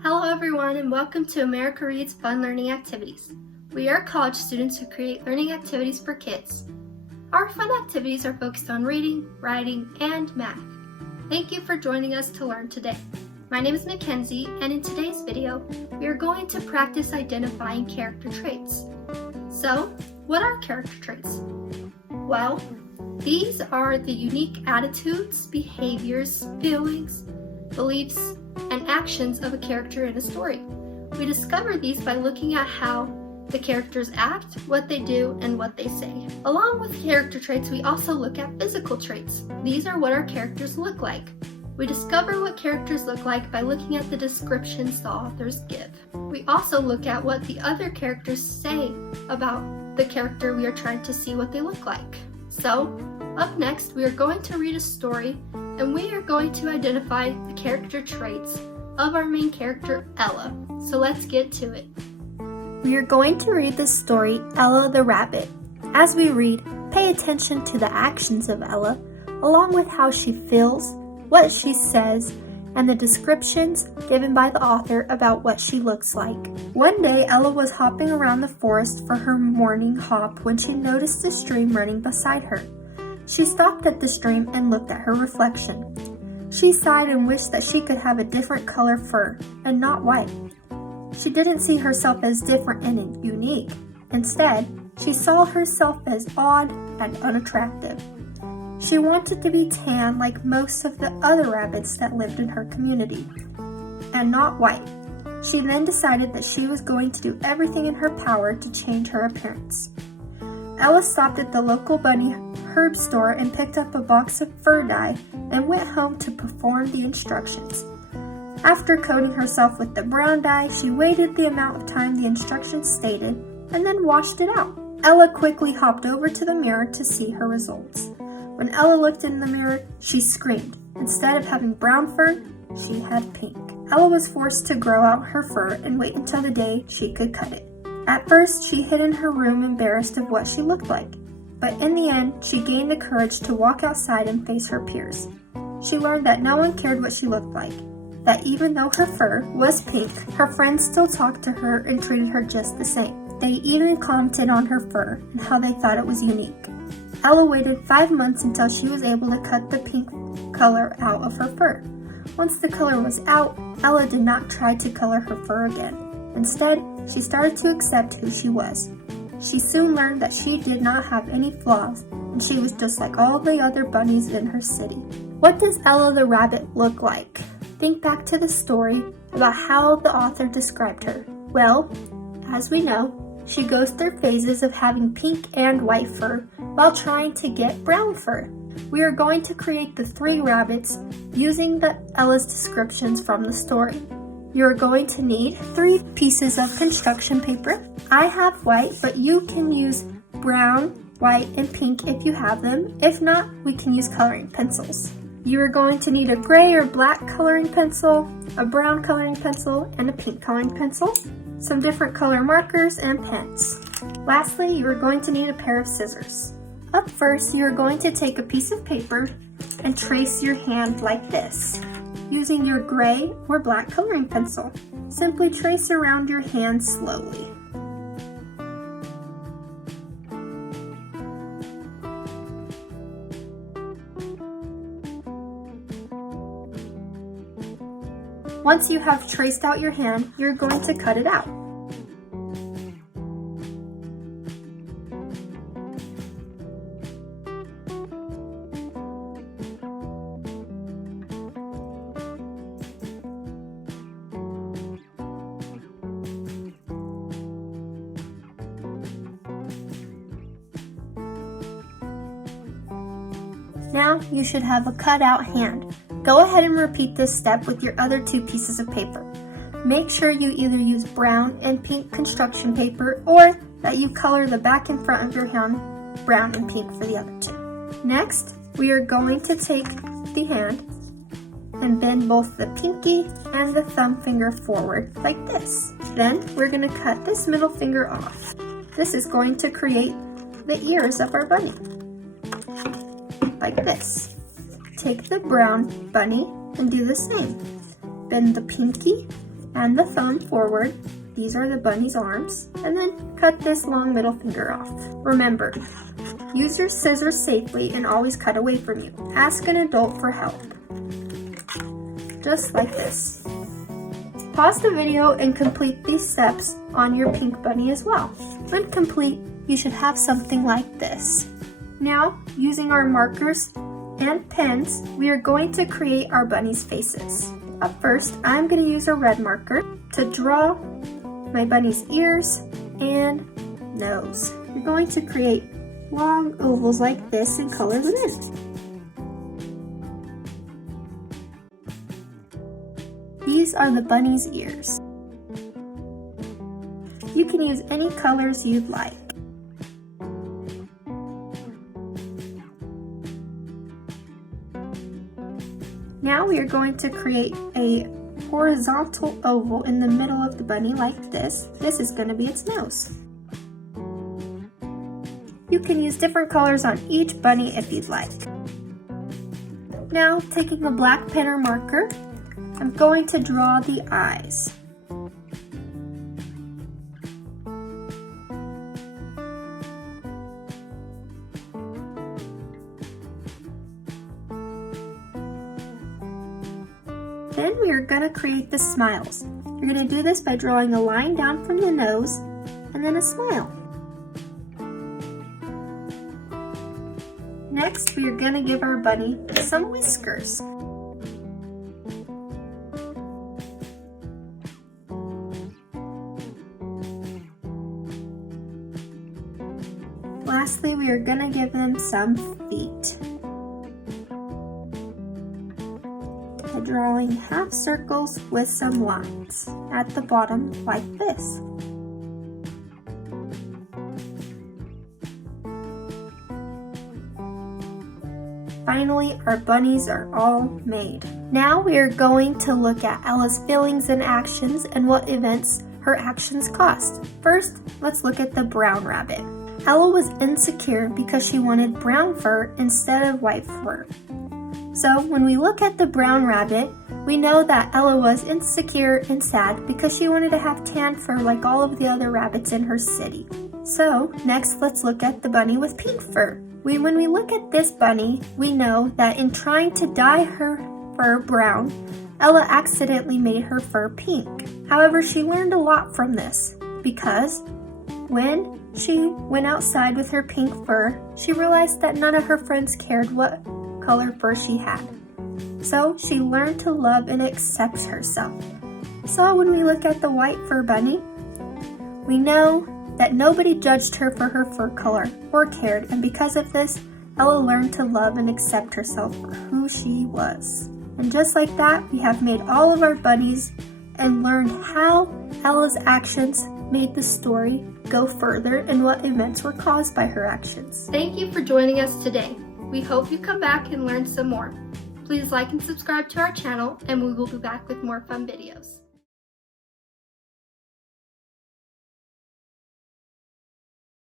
Hello everyone and welcome to America Reads Fun Learning Activities. We are college students who create learning activities for kids. Our fun activities are focused on reading, writing, and math. Thank you for joining us to learn today. My name is Mackenzie, and in today's video, we are going to practice identifying character traits. So, what are character traits? Well, these are the unique attitudes, behaviors, feelings, beliefs, and actions of a character in a story. We discover these by looking at how the characters act, what they do, and what they say. Along with character traits, we also look at physical traits. These are what our characters look like. We discover what characters look like by looking at the descriptions the authors give. We also look at what the other characters say about the character we are trying to see what they look like. So, up next, we are going to read a story and we are going to identify the character traits of our main character, Ella. So let's get to it. We are going to read the story, Ella the Rabbit. As we read, pay attention to the actions of Ella, along with how she feels, what she says, and the descriptions given by the author about what she looks like. One day, Ella was hopping around the forest for her morning hop when she noticed a stream running beside her. She stopped at the stream and looked at her reflection. She sighed and wished that she could have a different color fur, and not white. She didn't see herself as different and unique. Instead, she saw herself as odd and unattractive. She wanted to be tan like most of the other rabbits that lived in her community, and not white. She then decided that she was going to do everything in her power to change her appearance. Ella stopped at the local bunny herb store and picked up a box of fur dye and went home to perform the instructions. After coating herself with the brown dye, she waited the amount of time the instructions stated and then washed it out. Ella quickly hopped over to the mirror to see her results. When Ella looked in the mirror, she screamed. Instead of having brown fur, she had pink. Ella was forced to grow out her fur and wait until the day she could cut it. At first, she hid in her room embarrassed of what she looked like. But in the end, she gained the courage to walk outside and face her peers. She learned that no one cared what she looked like, that even though her fur was pink, her friends still talked to her and treated her just the same. They even commented on her fur and how they thought it was unique. Ella waited 5 months until she was able to cut the pink color out of her fur. Once the color was out, Ella did not try to color her fur again. Instead, she started to accept who she was. She soon learned that she did not have any flaws, and she was just like all the other bunnies in her city. What does Ella the Rabbit look like? Think back to the story about how the author described her. Well, as we know, she goes through phases of having pink and white fur while trying to get brown fur. We are going to create the 3 rabbits using Ella's descriptions from the story. You are going to need 3 pieces of construction paper. I have white, but you can use brown, white, and pink if you have them. If not, we can use coloring pencils. You are going to need a gray or black coloring pencil, a brown coloring pencil, and a pink coloring pencil, some different color markers, and pens. Lastly, you are going to need a pair of scissors. Up first, you are going to take a piece of paper and trace your hand like this, using your gray or black coloring pencil. Simply trace around your hand slowly. Once you have traced out your hand, you're going to cut it out. Now you should have a cut-out hand. Go ahead and repeat this step with your other 2 pieces of paper. Make sure you either use brown and pink construction paper or that you color the back and front of your hand brown and pink for the other 2. Next, we are going to take the hand and bend both the pinky and the thumb finger forward like this. Then we're going to cut this middle finger off. This is going to create the ears of our bunny, like this. Take the brown bunny and do the same. Bend the pinky and the thumb forward. These are the bunny's arms, and then cut this long middle finger off. Remember, use your scissors safely and always cut away from you. Ask an adult for help. Just like this. Pause the video and complete these steps on your pink bunny as well. When complete, you should have something like this. Now, using our markers and pens, we are going to create our bunny's faces. Up first, I'm going to use a red marker to draw my bunny's ears and nose. You're going to create long ovals like this and color them in. These are the bunny's ears. You can use any colors you'd like. Now we are going to create a horizontal oval in the middle of the bunny like this. This is going to be its nose. You can use different colors on each bunny if you'd like. Now, taking a black pen or marker, I'm going to draw the eyes. Then we are going to create the smiles. You're going to do this by drawing a line down from the nose and then a smile. Next, we are going to give our bunny some whiskers. Lastly, we are going to give them some feet. By drawing half circles with some lines at the bottom like this. Finally, our bunnies are all made. Now we are going to look at Ella's feelings and actions and what events her actions caused. First, let's look at the brown rabbit. Ella was insecure because she wanted brown fur instead of white fur. So when we look at the brown rabbit, we know that Ella was insecure and sad because she wanted to have tan fur like all of the other rabbits in her city. So next, let's look at the bunny with pink fur. When we look at this bunny, we know that in trying to dye her fur brown, Ella accidentally made her fur pink. However, she learned a lot from this because when she went outside with her pink fur, she realized that none of her friends cared what color fur she had. So she learned to love and accept herself. So when we look at the white fur bunny, we know that nobody judged her for her fur color or cared, and because of this, Ella learned to love and accept herself for who she was. And just like that, we have made all of our bunnies and learned how Ella's actions made the story go further and what events were caused by her actions. Thank you for joining us today. We hope you come back and learn some more. Please like and subscribe to our channel, and we will be back with more fun videos.